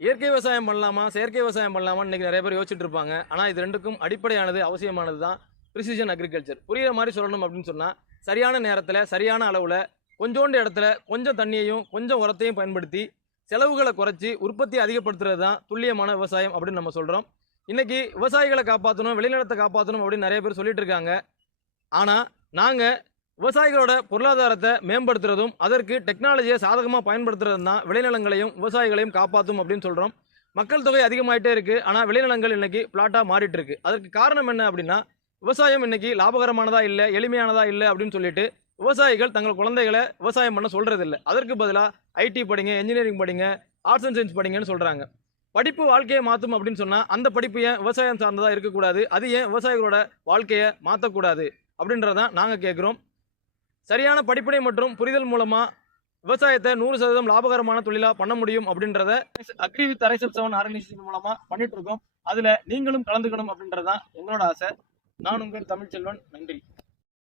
இயற்கை விவசாயம் பண்ணலாமா செயற்கை விவசாயம் பண்ணலாமா இன்னைக்கு நிறைய பேர் யோசிச்சுட்டு இருப்பாங்க. ஆனால் இது ரெண்டுக்கும் அடிப்படையானது அவசியமானது தான் ப்ரிசிஷன் அக்ரிகல்ச்சர் புரியுற மாதிரி சொல்லணும் அப்படின்னு சொன்னால் சரியான நேரத்தில் சரியான அளவில் கொஞ்சோண்டு இடத்துல கொஞ்சம் தண்ணியையும் கொஞ்சம் உரத்தையும் பயன்படுத்தி செலவுகளை குறைச்சி உற்பத்தி அதிகப்படுத்துறது தான் துல்லியமான விவசாயம் அப்படின்னு நம்ம சொல்கிறோம் இன்றைக்கி விவசாயிகளை காப்பாற்றணும் விளைநிலத்தை காப்பாற்றணும் அப்படின்னு நிறைய பேர் சொல்லிட்டு இருக்காங்க. ஆனால் நாங்கள் விவசாயிகளோட பொருளாதாரத்தை மேம்படுத்துறதும் அதற்கு டெக்னாலஜியை சாதகமாக பயன்படுத்துறதும் தான் விளைநிலங்களையும் விவசாயிகளையும் காப்பாற்றும் அப்படின்னு சொல்கிறோம் மக்கள் தொகை அதிகமாயிட்டே இருக்குது ஆனால் விளைநிலங்கள் இன்றைக்கி பிளாட்டாக மாறிட்டு இருக்கு. அதற்கு காரணம் என்ன அப்படின்னா விவசாயம் இன்னைக்கு லாபகரமானதா இல்லை எளிமையானதாக இல்லை அப்படின்னு சொல்லிட்டு விவசாயிகள் தங்கள் குழந்தைகளை விவசாயம் பண்ண சொல்றது இல்லை அதற்கு பதிலாக ஐடி படிங்க இன்ஜினியரிங் படிங்க ஆர்ட்ஸ் அண்ட் சயின்ஸ் படிங்கன்னு சொல்கிறாங்க படிப்பு வாழ்க்கையை மாற்றும் அப்படின்னு சொன்னால் அந்த படிப்பு ஏன் விவசாயம் சார்ந்ததாக இருக்கக்கூடாது? அது ஏன் விவசாயிகளோட வாழ்க்கையை மாற்றக்கூடாது அப்படின்றதான் நாங்கள் கேட்குறோம் சரியான படிப்பினை மற்றும் புரிதல் மூலமாக விவசாயத்தை நூறு சதவீதம் லாபகரமான தொழிலாக பண்ண முடியும் அப்படின்றத அக்ரி வித் அரைசப் செவன் ஆர்கனைசேஷன் மூலமாக பண்ணிட்டு இருக்கோம். அதில் நீங்களும் கலந்துக்கணும் அப்படின்றதான் எங்களோட ஆசை. நான் உங்கள் தமிழ்ச்செல்வன். நன்றி.